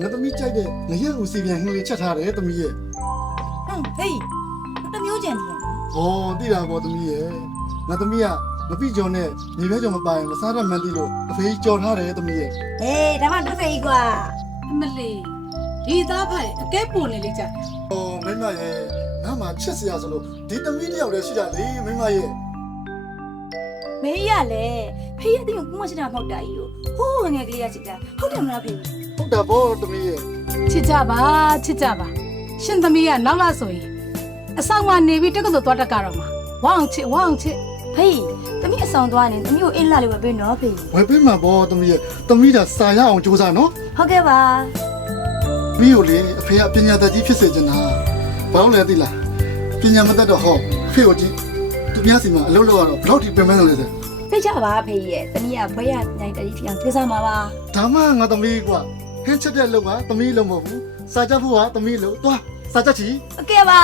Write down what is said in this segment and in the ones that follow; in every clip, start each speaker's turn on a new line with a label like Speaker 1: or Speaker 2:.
Speaker 1: ငါသမီးကြိုက်တဲ့ငရက်ဦးစီပြန်ဟင်းလေးချက်ထားတယ်သမီးရဲ့
Speaker 2: ဟမ်ဟေးတမျိုးကြံနေရ။
Speaker 1: ဩသိတာပေါ့သမီးရဲ့။ငါသမီးကမပိကြော်နဲ့ညီပဲကြော်မပိုင်မစားတတ်မှန်းသိလို့အဖေကြီးကြော်ထားတယ်သမီးရဲ့
Speaker 2: ဟေးဒါမှတစ်ဖေးကွာ
Speaker 3: အမလေးဒီသားဖိုင်အကဲပုံနေလိမ့်ကြ။
Speaker 1: ဩမိမရဲ့ငါမှချစ်စရာဆိုလို့ဒီသမီးတယောက်တည်းရှိတာလေမိမရဲ့
Speaker 2: မေးရလေဖေးရတဲ့ကိုမရှိတာမဟုတ်တာကြီးကို ဟိုးငယ်ကလေးရချစ်တာဟုတ်တယ်မလားဖေး
Speaker 1: ဟုတ်တာပေါ့သမီးရဲ့
Speaker 3: ချစ်ကြပါချစ်ကြပါရှင်သမီးကနောက်လာဆိုရင်အဆောင်ကနေပြီးတက္ကသိုလ်သွားတက်ကြတော့မှာဝအောင်ချစ်ဝအောင်ချစ်
Speaker 2: ဖေးတမီးအဆောင်သွားနေတမီးကိုအင်းလာလေးဝယ်ပေးနော်ဖေး
Speaker 1: ဝယ်ပေးမှာပေါ့သမီးရဲ့သမီးဒါစာရအောင်ကြိုးစားနော်
Speaker 2: ဟုတ်ကဲ့ပါ။
Speaker 1: မိကိုလေအဖေကပညာတတ်ကြီးဖြစ်စေချင်တာ။ဘာလို့လဲသိလား။ပညာမတတ်တော့ဟောအဖေကိုကြည့်သူများစီမှာအလုပ်လုပ်ရတော့ဘယ်တော့ဒီပြင်မလဲတဲ့
Speaker 2: ဖိတ်ကြပါဖေးရဲ့တမီးကဘွဲရနိုင်တည်းထီအောင်ပြေးစားမှာပါ
Speaker 1: ဒါမှငါသမီးကွာဟင်းချက်တဲ့လုပ်ကသမီးလုံးမဟုတ်ဘူးစာချက်ဖို့ကသမီးလုံးသွားစာချက်ချီ
Speaker 2: ဟုတ်ကဲ့ပါ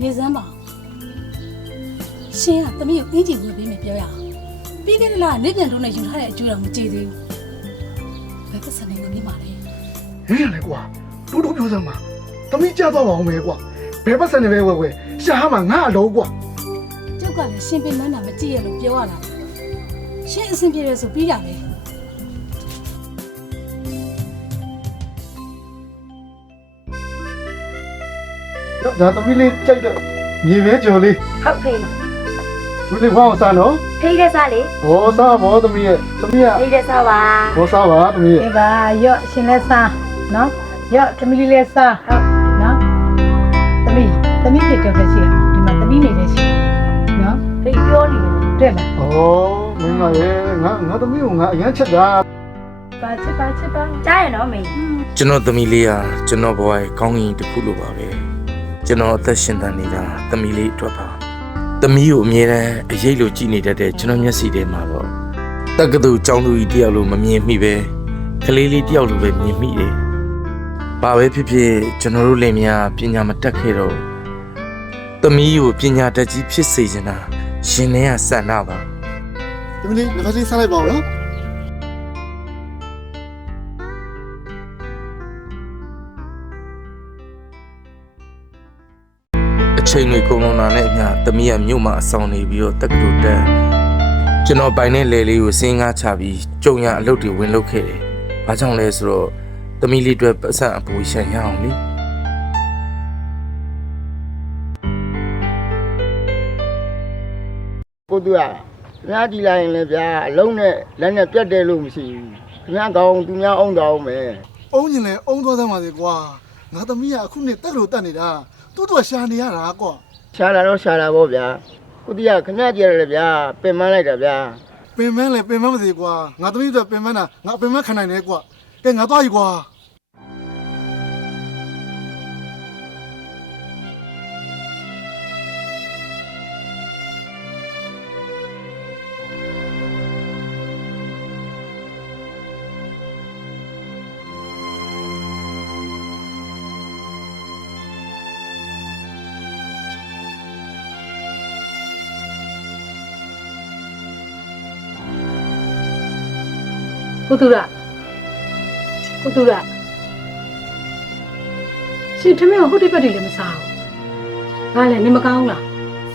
Speaker 3: နေစမ်းပါရှင်ကသမီးကိုအင်ဂျီဝယ်ပေးမယ်ပြောရအောင်ပြီးခဲ့တဲ့လကနေပြန်တော့နဲ့ယူထားတဲ့အကျိုးတော့မကြည့်သေးဘူးဘယ်ပတ်စံနေနေမှာလဲ
Speaker 1: ဟင်းရလေကွာတူတူပြောစမ်းပါသမီးကြတော့ပါအောင်ပဲကွာဘယ်ပတ်စံနေပဲဝဲဝဲရှာဟာမှာငါအလုံးကွာ
Speaker 3: ကျုပ်ကလည်းရှင်ပင်မန်းတာမကြည့်ရလို့ပြောရတာရှင်အဆင်ပြေတယ်ဆိုပြီးတာပဲ
Speaker 1: ဒါသမီးလေးကြိုက်တဲ့မြေပဲကြော်လေး
Speaker 2: ဟုတ်ဖေး
Speaker 1: သူလေးဝါအောင်စားနော်
Speaker 2: ဖေးတဲ့စားလေ
Speaker 1: ဟောစားပါသမီးရဲ့သမီးက
Speaker 2: ဖေးတဲ့စားပါ
Speaker 1: ဟောစားပါသမီးရဲ့
Speaker 4: ဒီပါရော့ရှင်လဲစား နော်ရော့သမီးလေးလဲစားဟုတ်နော်သမီးသမီးဖြစ်တော့လည်းရှိရဒီမှာသမီးနေလည်းရှိနော်
Speaker 2: ဖေးပြောနေတယ်
Speaker 4: တွေ့လား
Speaker 1: ဩမင်းမရဲ့ငါငါသမီးကိုငါအရန်ချက်တာ
Speaker 4: ပါချစ်ပါချစ်ပါ
Speaker 2: ကြားရနော်မေး
Speaker 5: ကျွန်တော်သမီးလေးဟာကျွန်တော်ဘဝရဲ့ကောင်းကင်တစ်ခုလိုပါပဲကျွန်တော်အသက်ရှင်တန်နေတာသမီးလေးအတွက်ပါသမီးကိုအမြဲတမ်းအရေးလိုကြည့်နေတတ်တဲ့ကျွန်တော်မျက်စိထဲမှာပေါ့တက္ကသိုလ်ကျောင်းသူကြီးတယောက်လိုမမြင်မိပဲကလေးလေးတယောက်လိုပဲမြင်မိတယ် ဘာပဲဖြစ်ဖြစ်ကျွန်တော်တို့လင်မယားပညာမတတ်ခဲ့တော့သမီးကိုပညာတတ်ကြီးဖြစ်စေချင်တာရှင်နဲ့ကစံနာပါ
Speaker 1: သမီးလေးလက်ဖက်လေးစားလိုက်ပါဦးနော်
Speaker 5: အချိန်တွေကုန်လွန်လာတဲ့အမျှသမီးကမြို့မှာအဆောင်နေပြီးတော့တက္ကသိုလ်တက်ကျွန်တော်ပိုင်တဲ့လေလေးကိုစင်းကားချပြီးကြုံရအလုပ်တွေဝင်လုပ်ခဲ့တယ်။ဘာကြောင့်လဲဆိုတော့ သမီးလေးအတွက်ပတ်စံအပူရှန်ရအောင်လေ
Speaker 6: ကိုသူကခင်ဗျားကြည်လိုက်ရင်လည်းဗျာအလုံးနဲ့လက်နဲ့ပြတ်တယ်လို့မရှိဘူးခင်ဗျားကောင်းသူများအောင်တော်အောင်မယ်
Speaker 1: အုံးရင်လဲအုံးသွားသမ်းပါစေကွာငါသမီးကအခုနှစ်တက်လို့တက်နေတာတူတူရှာနေရတာကွာ
Speaker 6: ရှာလာတော့ရှာလာပေါ့ဗျာကိုသူကခင်ဗျားကြည်ရတယ်ဗျာပင်မလိုက်တာဗျာ
Speaker 1: ပင်မလဲပင်မမစေကွာငါသမီးတို့ပင်မနာငါပင်မခံနိုင်တယ်ကွာကဲငါသွားပြီကွာ
Speaker 3: ကုတူရကုတူရရှင်ထမင်းကိုဟုတ်တိပတ်တိလည်းမစားဘူးဘာလဲနေမကောင်းလား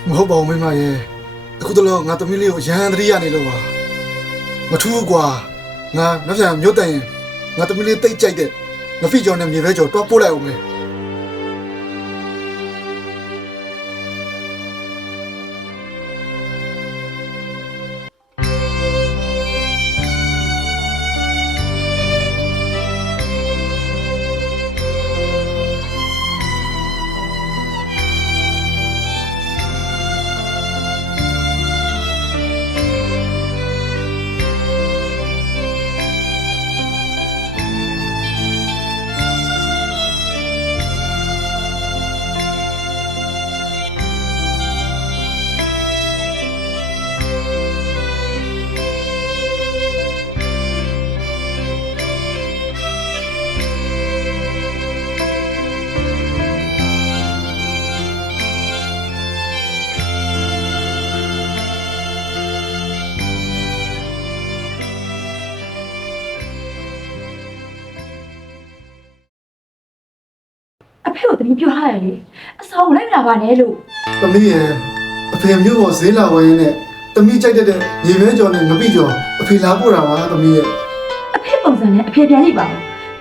Speaker 1: မဟုတ်ပါဘူးမိမရဲ့အခုတလောငါသမီးလေးကိုရန်တရိရနေလို့ပါမထူးဘူးကွာငါနောက်ပြန်မြို့တိုင်ရင်ငါသမီးလေးတိတ်ကြိုက်တဲ့ငါဖိကျော်နဲ့မြေပဲကျော်တွားပို့လိုက်အောင်မယ်
Speaker 2: သမီးပြောထားတယ်လေအဆောင်လိုက်လာပါနဲ့လို့
Speaker 1: သမီးရဲ့အဖေမျိုးပေါ်ဈေးလာဝယ်ရင်းနဲ့သမီးကြိုက်တတ်တဲ့ရေမဲကြော်နဲ့ငပိကြော်အဖေလာပို့တာပါသမီးရဲ့
Speaker 2: အဖေပုံစံနဲ့အဖေပြန်ကြည့်ပါဦး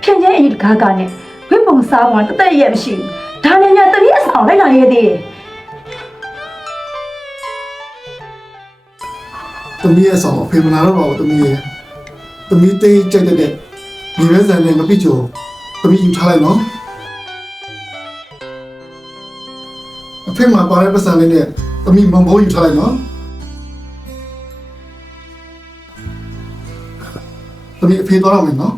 Speaker 2: ဖြန်ကျဲအရေးတကားကနဲ့ဝိပုံစားကောင်တသက်ရဲ့မရှိဘူးဒါနဲ့ညာသမီးအဆောင်လိုက်လာရသေးတယ်
Speaker 1: သမီးရဲ့ဆောင်အဖေမလာတော့ပါဘူးသမီးရဲ့သမီးတေးကြိုက်တတ်တဲ့ရေမဲဆန်နဲ့ငပိကြော်သမီးယူထားလိုက်နော် ဖေမှာပါတဲ့ပတ်စံလေးနဲ့သမီးမုံဘိုးယူထားလိုက်နော်သမီးအဖေသွားတော့မယ်နော်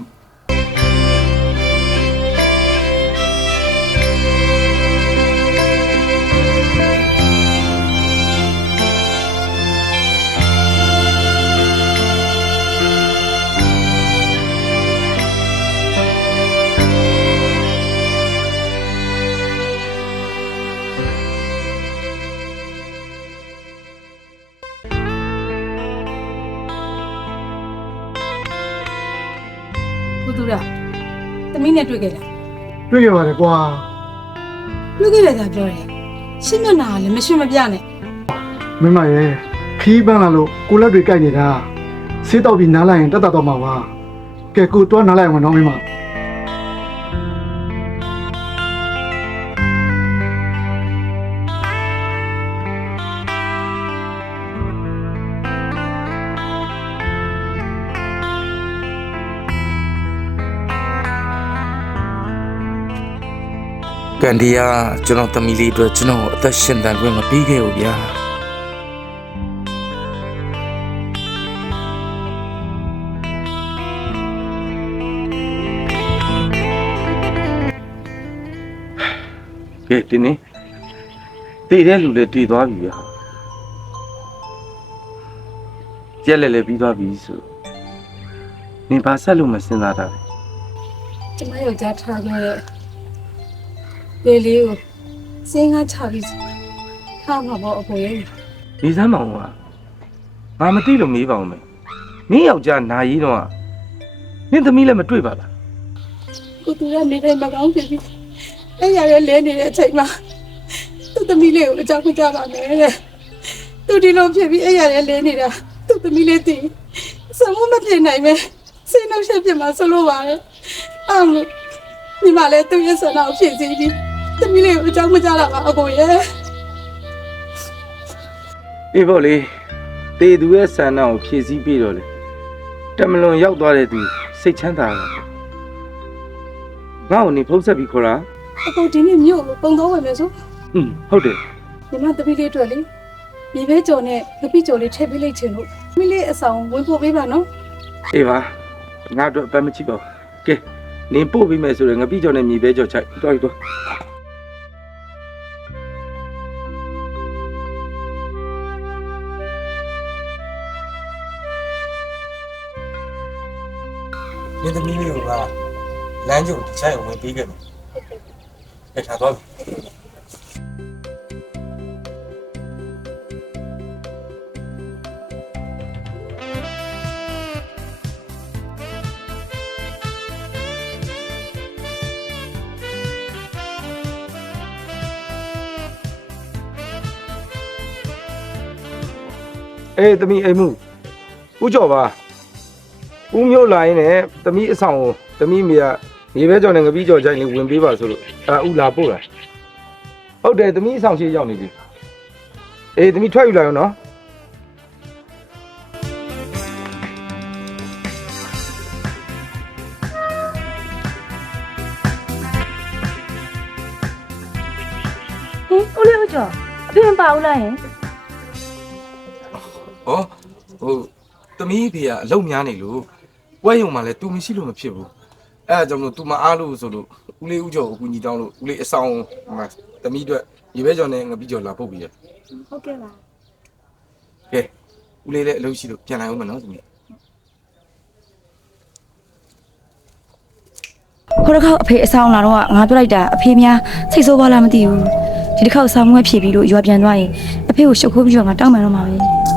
Speaker 3: ကိုသူရသမီးနဲ့တွေ့ခဲ့လား
Speaker 1: တွေ့ရပါတယ်ကွာ
Speaker 3: တွေ့ခဲ့တယ်သာပြောတယ်ရှင်းမျက်နှာကလည်းမရှင်းမပြနဲ့
Speaker 1: မင်းမရဲ့ခီးပန်းလာလို့ကိုလက်တွေကြိုက်နေတာဆေးတော့ပြီးနားလိုက်ရင်တက်တာတော့မှာပါကဲကိုတွားနားလိုက်အောင်နော်မင်းမ
Speaker 5: ကန်ဒီယာကျွန်တော်သမီးလေးအတွက်ကျွန်တော်အသက်ရှင်သန်ခွင့်မပေးခဲ့ဘူးဗျာကဲဒီနေ့တည်တဲ့လူလည်းတည်သွားပြီဗျာကြက်လည်းလည်းပြီးသွားပြီဆိုနင်ဘာဆက်လို့မစင်စားတာလဲ
Speaker 3: ကျမယောက်ျားထားခဲ့တဲ့ လေလေးကိုစင်းကားချပြီးထားမှာပေါ့အဖေရဲ့
Speaker 5: နေစမ်းမောင်ကငါမသိလို့မေးပါဦးမယ်နင်းယောက်ျားနာရီတော့နင်းသမီးလည်းမတွေ့ပါလား
Speaker 3: ကိုသူရနေတဲ့မကောင်းဖြစ်ပြီးအဲ့ရရဲ့လဲနေတဲ့အချိန်မှာသူ့သမီးလေးကိုအကြောင်းပြကြပါမယ်တဲ့သူဒီလိုဖြစ်ပြီးအဲ့ရရဲ့လဲနေတာသူ့သမီးလေးတည်စမမဖြစ်နိုင်ပဲစိတ်နှောက်ရှက်ဖြစ်မှာဆိုလို့ပါတယ်အဲ့လိုဒီမှာလဲသူ့ရဲ့ဆန္ဒကိုဖြည့်ဆည်းပြီး သမီးလေးကိုအကြောင်းမကြတာပါအကိုရဲ့
Speaker 5: အေးပေါ့လေတေသူရဲ့ဆန္ဒကိုဖြည့်ဆည်းပြီးတော့လေတမလွန်ရောက်သွားတဲ့သူစိတ်ချမ်းသာတယ်ငါ့ကိုနေဖုံးဆက်ပြီးခေါ်တာ
Speaker 3: အကိုဒီနေ့မြို့ကိုပုံတော်ဝင်မယ်ဆို
Speaker 5: อืมဟုတ်တယ်
Speaker 3: ညီမသမီးလေးအတွက်လေမြေပဲကြော်နဲ့ငပိကြော်လေးထည့်ပေးလိုက်ချင်လို့သမီးလေးအဆောင်ဝင်ပို့ပေးပါနော်
Speaker 5: အေးပါငါတို့အပတ်မချိပါဘူးကဲနင်ပို့ပြီးမယ်ဆိုရင်ငါပြီးကြော်နဲ့မြေပဲကြော်ချိုက်တွားပြီးတွား နင်သမီးလေးကလမ်းကြုံတစ်ချိုက်ဝင်ပြီးခဲ့မယ်ကဲထားတော့အေးသမီးအိမ်မှုဦးကျော်ပါ ဦးမျိုးလာရင်လည်းသမီးအဆောင်ကိုသမီးမိကရေဘဲကြော်နဲ့ငပီးကြော်ချိုင်းလေးဝင်ပေးပါဆိုလို့အဲဦးလာပို့လာဟုတ်တယ်သမီးအဆောင်ရှိရောက်နေပြီအေးသမီးထွက်ယူလာရောနော်
Speaker 2: ဟင်ဦးလေးဦးကျော်အဖေမပါဘူးလားယင်
Speaker 5: ဟောဟိုသမီးဖေကအလုံများနေလို့ ပွဲရုံမှာလည်းသူမရှိလို့မဖြစ်ဘူးအဲဒါကြောင့်မလို့ तू မအားလို့ဆိုလို့ဦးလေးဦးကျော်ကိုအကူညီတောင်းလို့ဦးလေးအဆောင်ဟိုမှာသမီးအတွက်ရေဘဲကြော်နဲ့ငပီးကြော်လာပုတ်ပြီးရ
Speaker 2: ဟုတ်ကဲ့ပါ
Speaker 5: ကဲဦးလေးလည်းအလုပ်ရှိလို့ပြန်လာအောင်မနော်သမီး
Speaker 2: ခေါ်တစ်ခေါက်အဖေအဆောင်လာတော့ငါပြောလိုက်တာအဖေများစိတ်ဆိုးပါလားမသိဘူးဒီတစ်ခေါက်ဆောင်ငွေဖြည့်ပြီးလို့ရွာပြန်သွားရင်အဖေကိုရှုပ်ခိုးပြီးတော့ငါတောင်းမှန်တော့မှာပဲ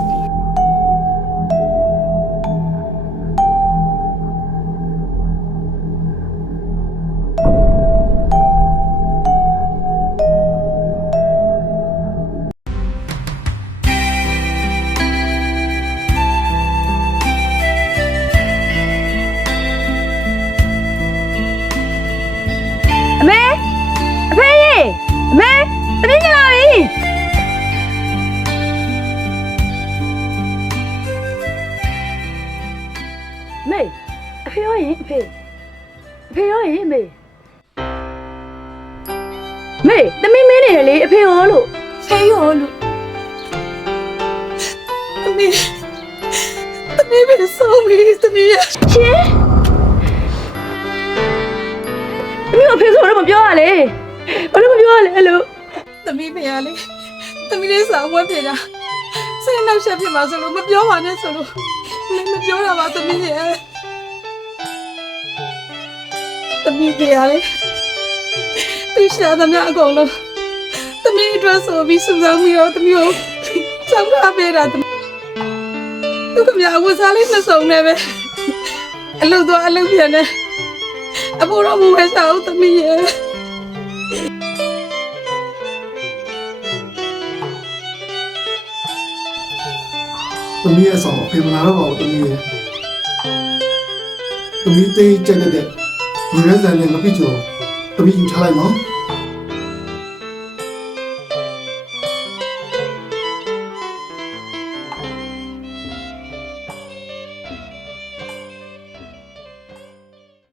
Speaker 5: တ
Speaker 2: မီးပြန်လာပြီမေအဖေရောရင်အဖေအဖေရောရင်မေမေတမီးမင်းနေရလေအဖေရောလို့
Speaker 3: ဖေရောလို့တမီးတမီးပဲဆုံးပြီတမီးရ
Speaker 2: ရှင်တမီးအဖေဆိုတော့မပြောရလေဘာလို့မပြောရလဲအဲ့လို
Speaker 3: သမီးဖေရလေသမီးလေးဆောင်ဝက်ပြေတာစိတ်နှောက်ရှက်ဖြစ်မှာဆိုလို့မပြောပါနဲ့ဆိုလို့မမပြောတာပါသမီးရဲ့သမီးဖေရလေသူရှာသမျှအကုန်လုံးသမီးအတွက်ဆိုပြီးစူဆောင်းပြီးတော့သမီးကိုစောင့်ထားပေးတာသမီးသူကမြအဝတ်စားလေးနှစ်စုံနဲ့ပဲအလုပ်တော့အလုပ်ပြန်နေအပေါ်တော့မဝဲစားဘူးသမီးရဲ့
Speaker 1: သမီးရဲ့ဆောင်အဖေမလာတော့ပါဘူးသမီးရဲ့သမီးသိကြက်တဲ့ညီရဲဇန်နဲ့ငါပြစ်ကျော်သမီးယူထားလိုက်နော်